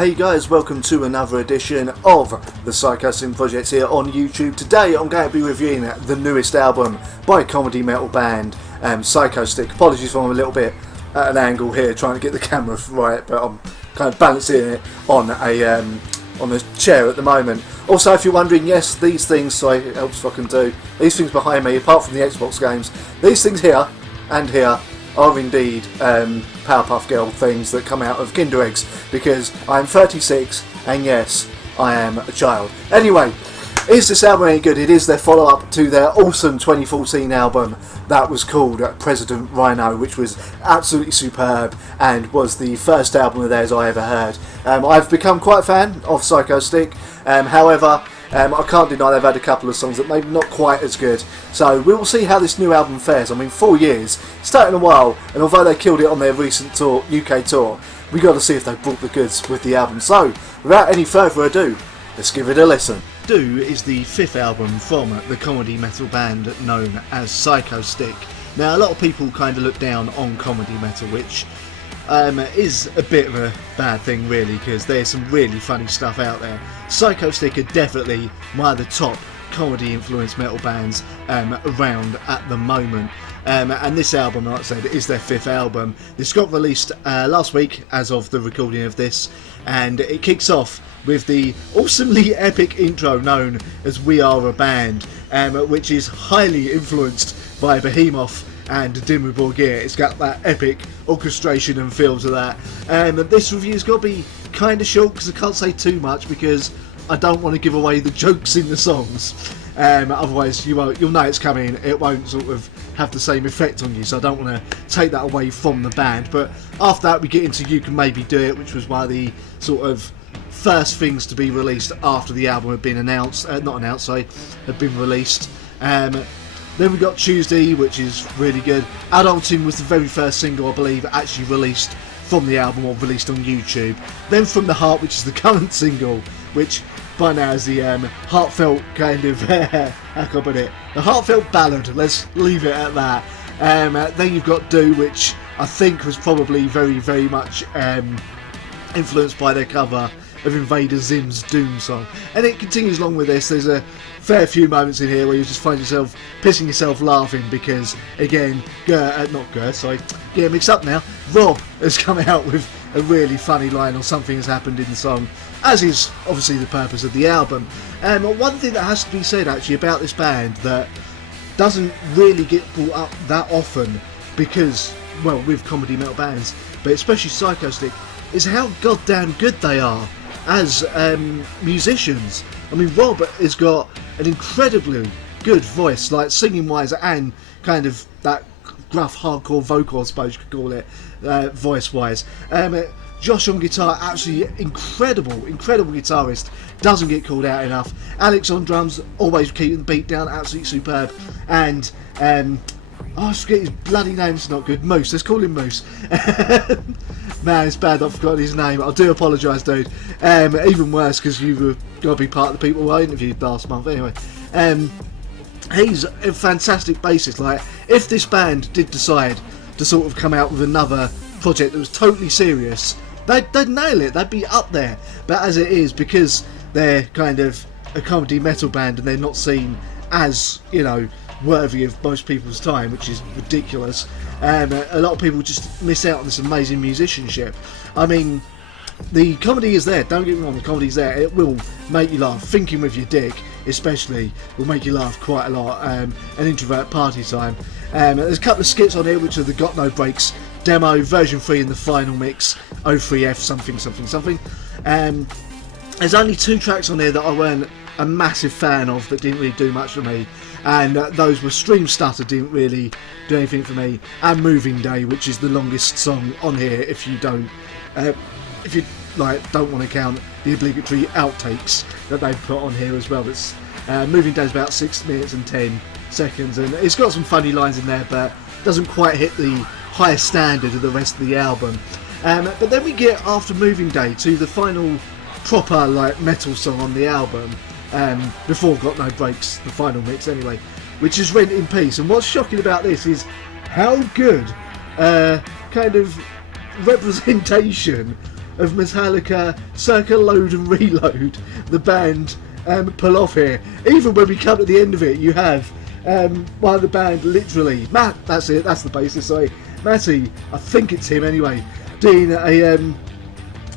Hey guys, welcome to another edition of the Psychosin project here on YouTube. Today I'm going to be reviewing the newest album by comedy metal band Psychostick. Apologies if I'm a little bit at an angle here trying to get the camera right, but I'm kind of balancing it on the chair at the moment. Also, if you're wondering, yes, these things, so it helps if I can do, these things behind me, apart from the Xbox games, these things here and here are indeed Powerpuff Girl things that come out of Kinder Eggs, because I am 36 and yes, I am a child. Anyway, is this album any good? It is their follow-up to their awesome 2014 album that was called President Rhino, which was absolutely superb and was the first album of theirs I ever heard. I've become quite a fan of Psychostick, however, I can't deny they've had a couple of songs that maybe not quite as good. So we will see how this new album fares. I mean, 4 years, it's taken a while, and although they killed it on their recent tour, UK tour, we got to see if they brought the goods with the album. So, without any further ado, let's give it a listen. Do is the fifth album from the comedy metal band known as Psychostick. Now, a lot of people kind of look down on comedy metal, which is a bit of a bad thing really, because there's some really funny stuff out there. Psychostick are definitely one of the top comedy influenced metal bands around at the moment, and this album, like I said, is their fifth album. This got released last week as of the recording of this, and it kicks off with the awesomely epic intro known as We Are a Band, which is highly influenced by Behemoth and Dimmu Borgir. It's got that epic orchestration and feel to that. This review's got to be kind of short because I can't say too much, because I don't want to give away the jokes in the songs. Otherwise you'll know it's coming, it won't sort of have the same effect on you, so I don't want to take that away from the band. But after that we get into You Can Maybe Do It, which was one of the sort of first things to be released after the album had been had been released. Then we got Tuesday, which is really good. Adulting was the very first single, I believe, actually released from the album or released on YouTube. Then From the Heart, which is the current single, which by now is the heartfelt kind of, how can I put it? The heartfelt ballad, let's leave it at that. Then you've got Do, which I think was probably very, very much influenced by their cover of Invader Zim's Doom song. And it continues along with this. There's a fair few moments in here where you just find yourself pissing yourself laughing, because again, getting mixed up now, Rob has come out with a really funny line or something has happened in the song, as is obviously the purpose of the album. One thing that has to be said actually about this band that doesn't really get brought up that often, because, well, with comedy metal bands, but especially Psychostick, is how goddamn good they are as musicians. I mean, Rob has got an incredibly good voice, like singing wise and kind of that gruff hardcore vocal, I suppose you could call it, voice wise. Josh on guitar, absolutely incredible guitarist, doesn't get called out enough. Alex on drums, always keeping the beat down, absolutely superb. And I forget his bloody name, it's not good. Moose, let's call him Moose. Man, it's bad I've forgotten his name. I do apologise, dude. Even worse, because you've got to be part of the people I interviewed last month. Anyway, he's a fantastic bassist. Like, if this band did decide to sort of come out with another project that was totally serious, they'd nail it. They'd be up there. But as it is, because they're kind of a comedy metal band and they're not seen as, you know, worthy of most people's time, which is ridiculous. A lot of people just miss out on this amazing musicianship. I mean, the comedy is there, don't get me wrong, the comedy's there. It will make you laugh. Thinking with Your Dick especially will make you laugh quite a lot. An Introvert Party Time. There's a couple of skits on here which are the Got No Breaks demo, version 3 in the final mix, 03F something. There's only 2 tracks on there that I weren't a massive fan of, that didn't really do much for me, and those were Stream Stutter, didn't really do anything for me, and Moving Day, which is the longest song on here if you don't want to count the obligatory outtakes that they've put on here as well. It's Moving Day is about 6 minutes and 10 seconds, and it's got some funny lines in there, but doesn't quite hit the highest standard of the rest of the album. But then we get, after Moving Day, to the final proper metal song on the album, before Got No Breaks, the final mix anyway, which is Rent in Peace. And what's shocking about this is how good kind of representation of Metallica circa Load and Reload the band pull off here. Even when we come to the end of it, you have one of the band literally, Matt, that's it, that's the bassist, sorry, Matty, I think it's him anyway, doing a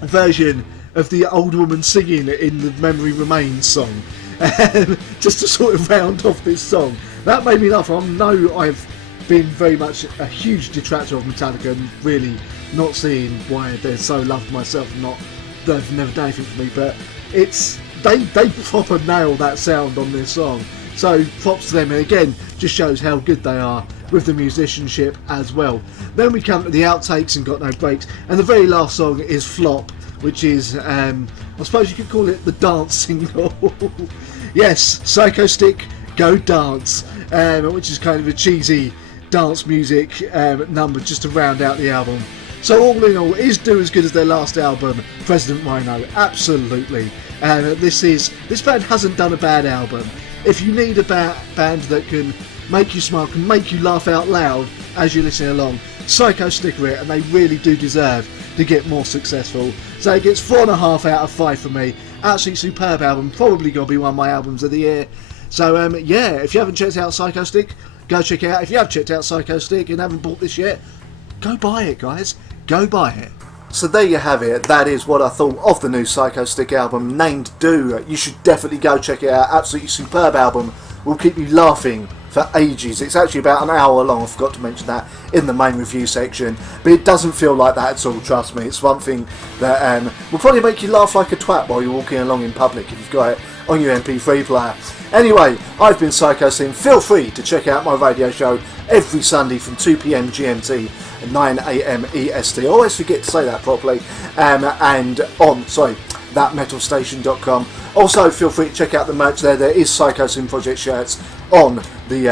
version of the old woman singing in the Memory Remains song, just to sort of round off this song. That made me laugh. I know I've been very much a huge detractor of Metallica and really not seeing why they're so loved myself and they've never done anything for me, but it's they proper nail that sound on this song, so props to them, and again just shows how good they are with the musicianship as well. Then we come to the outtakes and Got No Breaks, and the very last song is Flop, which is I suppose you could call it the dance single. Yes, Psychostick, Go Dance, which is kind of a cheesy dance music number just to round out the album. So all in all, is Do as good as their last album, President Rhino? Absolutely. This band hasn't done a bad album. If you need a band that can make you smile, can make you laugh out loud as you're listening along, Psychostick are it, and they really do deserve to get more successful. So it gets 4.5 out of 5 for me. Absolutely superb album, probably going to be one of my albums of the year. So yeah, if you haven't checked out Psychostick, go check it out. If you have checked out Psychostick and haven't bought this yet, go buy it, guys. Go buy it. So there you have it. That is what I thought of the new Psychostick album named Do. You should definitely go check it out. Absolutely superb album. Will keep you laughing for ages. It's actually about an hour long. I forgot to mention that in the main review section, but it doesn't feel like that at all, trust me. It's one thing that will probably make you laugh like a twat while you're walking along in public if you've got it on your MP3 player. Anyway, I've been Psychosin. Feel free to check out my radio show every Sunday from 2 PM GMT and 9 AM EST. I always forget to say that properly. And on, thatmetalstation.com. Also, feel free to check out the merch there. There is Psychosin Project shirts on the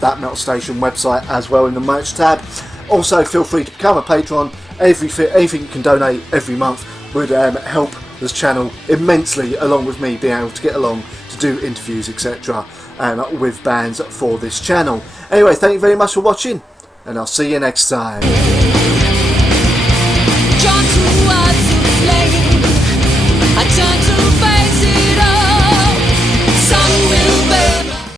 That Metal Station website as well in the merch tab. Also, feel free to become a patron. Anything you can donate every month would help this channel immensely, along with me being able to get along to do interviews, etc. With bands for this channel. Anyway, thank you very much for watching, and I'll see you next time.